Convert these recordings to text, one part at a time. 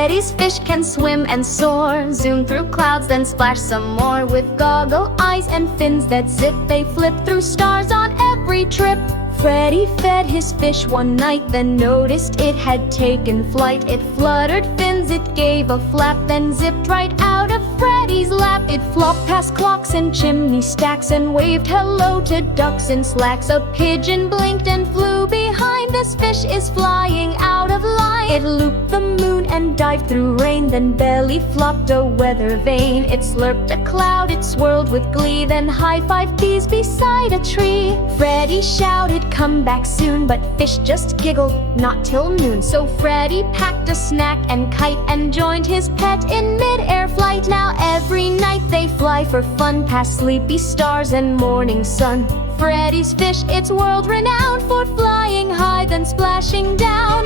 Freddie's fish can swim and soar, zoom through clouds then splash some more. With goggle eyes and fins that zip, they flip through stars on every trip. Freddie fed his fish one night, then noticed it had taken flight. It fluttered fins, it gave a flap, then zipped right out of Freddie's lap. It flopped past clocks and chimney stacks and waved hello to ducks in slacks. A pigeon blinked and flew behind. This fish is flying out of line. It looped the moon and dived through rain, then belly flopped a weather vane. It slurped a cloud, it swirled with glee, then high-fived bees beside a tree. Freddie shouted, "Come back soon," but fish just giggled, "Not till noon." So Freddie packed a snack and kite and joined his pet in mid-air flight. Now every night they fly for fun past sleepy stars and morning sun. Freddie's fish, it's world renowned for flying high then splashing down.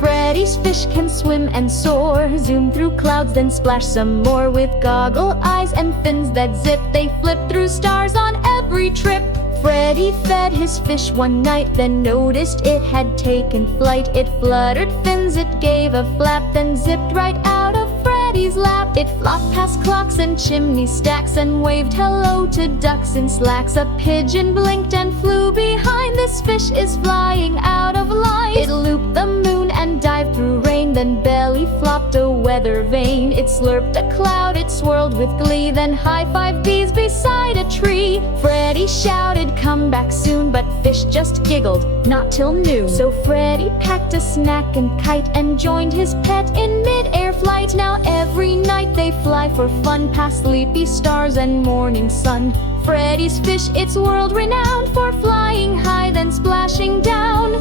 Freddie's fish can swim and soar, zoom through clouds then splash some more. With goggle eyes and fins that zip, they flip through stars on every trip. Freddie fed his fish one night, then noticed it had taken flight. It fluttered fins, it gave a flap, then zipped right out of Freddie's lap. It flopped past clocks and chimney stacks and waved hello to ducks in slacks. A pigeon blinked and flew behind. This fish is flying out of line. It looped the moon and dived through rain, then belly flopped a weather vane. It slurped a cloud, it swirled with glee, then high-fived bees beside a tree. Freddie shouted, "Come back soon," but fish just giggled, "Not till noon." So Freddie packed a snack and kite and joined his pet in mid-air flight. Now every night they fly for fun past sleepy stars and morning sun. Freddie's fish, it's world renowned for flying high then splashing down.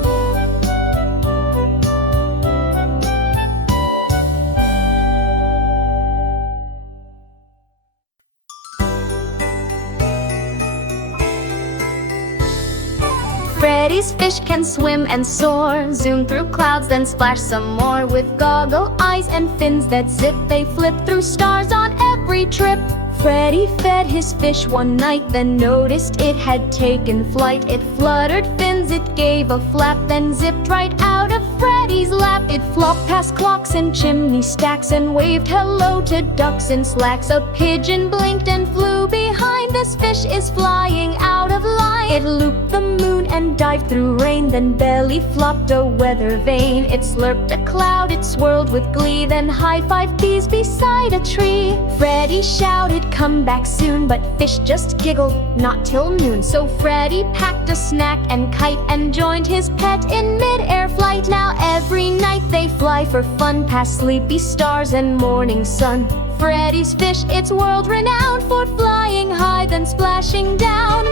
Freddie's fish can swim and soar, zoom through clouds then splash some more. With goggle eyes and fins that zip, they flip through stars on every trip. Freddie fed his fish one night, then noticed it had taken flight. It fluttered fins, it gave a flap, then zipped right out of Freddie's lap. It flopped past clocks and chimney stacks and waved hello to ducks in slacks. A pigeon blinked and flew behind. This fish is flying out of line. It looped the moon and dived through rain, then belly flopped a weather vane. It slurped a cloud, it swirled with glee, then high-fived bees beside a tree. Freddie shouted, "Come back soon," but fish just giggled, "Not till noon." So Freddie packed a snack and kite and joined his pet in mid-air flight. Now every night they fly for fun past sleepy stars and morning sun. Freddie's fish, it's world renowned for flying high then splashing down.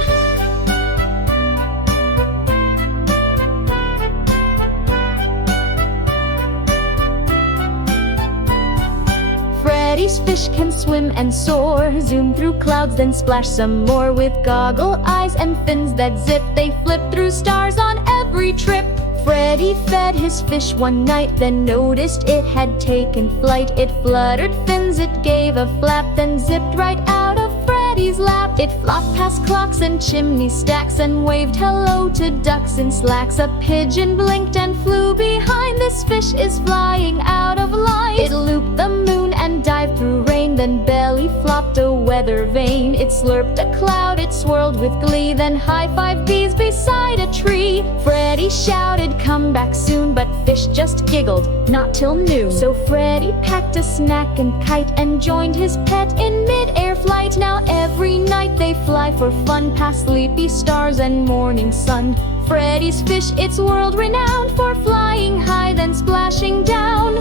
Freddie's fish can swim and soar, zoom through clouds then splash some more. With goggle eyes and fins that zip, they flip through stars on every trip. Freddie fed his fish one night, then noticed it had taken flight. It fluttered fins, it gave a flap, then zipped right out of Freddie's lap. It flopped past clocks and chimney stacks and waved hello to ducks in slacks. A pigeon blinked and flew behind. This fish is flying out of line. It looped the moon and dived through rain, then belly flopped a weather vane. It slurped a cloud, it swirled with glee, then high-fived bees beside a tree. Freddie shouted, "Come back soon," but fish just giggled, "Not till noon." So Freddie packed a snack and kite and joined his pet in mid-air flight. Now every night they fly for fun past sleepy stars and morning sun. Freddie's fish, it's world renowned for flying high then splashing down.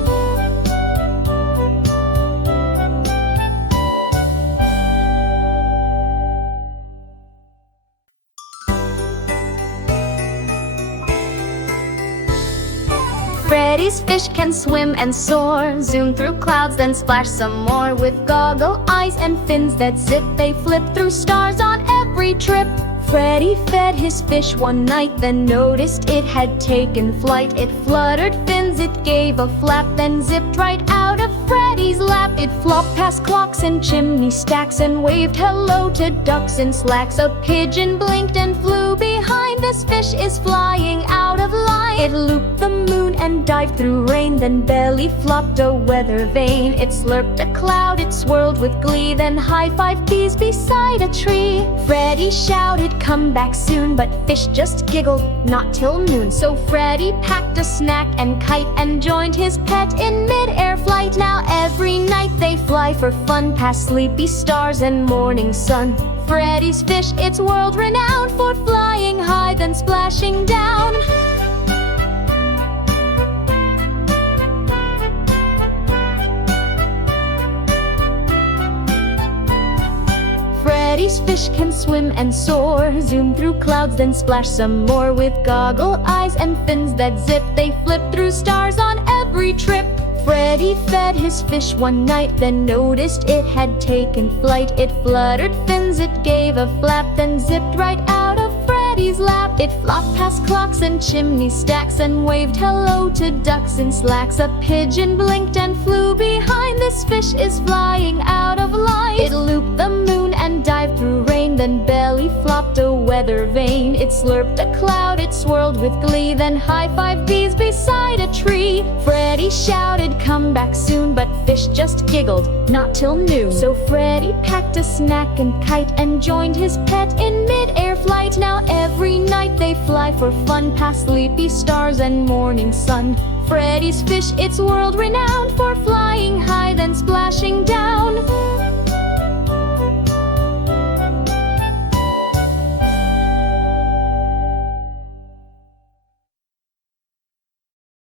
Freddie's fish can swim and soar, zoom through clouds then splash some more. With goggle eyes and fins that zip, they flip through stars on every trip. Freddie fed his fish one night, then noticed it had taken flight. It fluttered fins, it gave a flap, then zipped right out of Freddie's lap. It flopped past clocks and chimney stacks and waved hello to ducks in slacks. A pigeon blinked and flew behind. This fish is flying out of line. It looped the moon and dived through rain, then belly flopped a weather vane. It slurped a cloud, it swirled with glee, then high-fived bees beside a tree. Freddie shouted, "Come back soon," but fish just giggled, "Not till noon." So Freddie packed a snack and kite and joined his pet in mid-air flight. Now every night they fly for fun past sleepy stars and morning sun. Freddie's fish, it's world-renowned for flying high then splashing down. Freddie's fish can swim and soar, zoom through clouds then splash some more. With goggle eyes and fins that zip, they flip through stars on every trip. Freddie fed his fish one night, then noticed it had taken flight. It fluttered fins, it gave a flap, then zipped right out of Freddie's lap. It flopped past clocks and chimney stacks and waved hello to ducks in slacks. A pigeon blinked and flew behind. This fish is flying out of line. It looped the moon and dived through rain, then belly flopped a weather vane. It slurped a cloud, it swirled with glee, then high-fived bees beside a tree. Freddie shouted, "Come back soon," but fish just giggled, "Not till noon." So Freddie packed a snack and kite and joined his pet in mid-air flight. Now every night they fly for fun past sleepy stars and morning sun. Freddie's fish, it's world-renowned for flying high then splashing down.